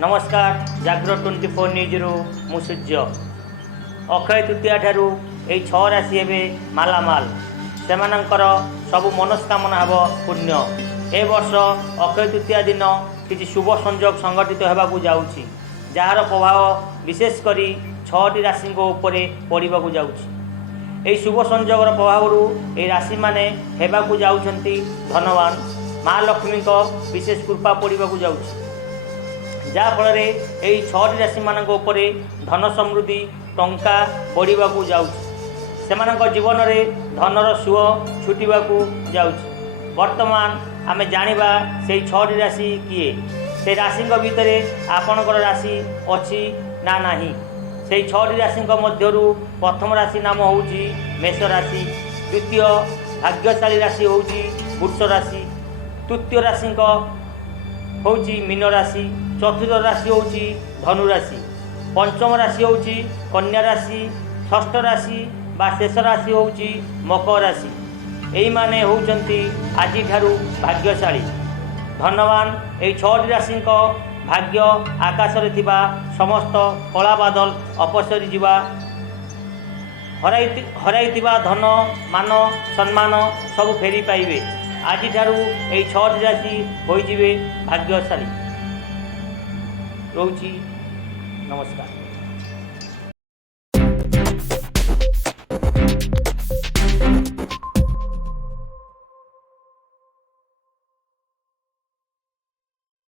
नमस्कार जाग्र 24 न्यूज रु मु सूर्य। अक्षय तृतीया ठारू यही 6 राशि एवं मालामाल सेमानंकर सबु मनस्कामना हब पुण्य। ए वर्ष अक्षय तृतीया दिन किसी शुभ संयोग संगठित होगाकू जाउछि, जार प्रभाव विशेषकर 6टी राशि उपरे पड़ाकू जाउछि। शुभ संयोगर प्रभाव ये राशि माने हेबाकू जाउछंती धनवान। माँ लक्ष्मी विशेष कृपा पड़ाकू जाउछि, जहाँफल यही 6टी राशि मान धन समृद्धि टंका बढ़ाकू जाऊँ। जीवन में धनर सुह छुटवाकू जाऊँ। वर्तमान आम जाना से 6टी राशि किए, से राशि भितर आपणकर राशि अच्छी ना नहीं। से 6टी राशि मध्यरु प्रथम राशि नाम हूँ मेष राशि, द्वितीय भाग्यशाली राशि हूँ वृष राशि, तृतीय राशि हूँ मीन राशि, चतुर्थ राशि हूँ धनु राशि, पंचम राशि हूँ कन्या राशि, षष्ठ राशि बा शेष राशि हूँ मकर राशि। यही माने होउचंती आजि ठारू भाग्यशाली धनवान। यही 6टी राशि भाग्य आकाश रे थिबा समस्त कला बादल अपसरी जीवा, हराइथिबा धन मान सम्मान सब फेरी पाइबे। आज ठारू यही 6टी राशि होइजिबे भाग्यशाली। रोची नमस्कार।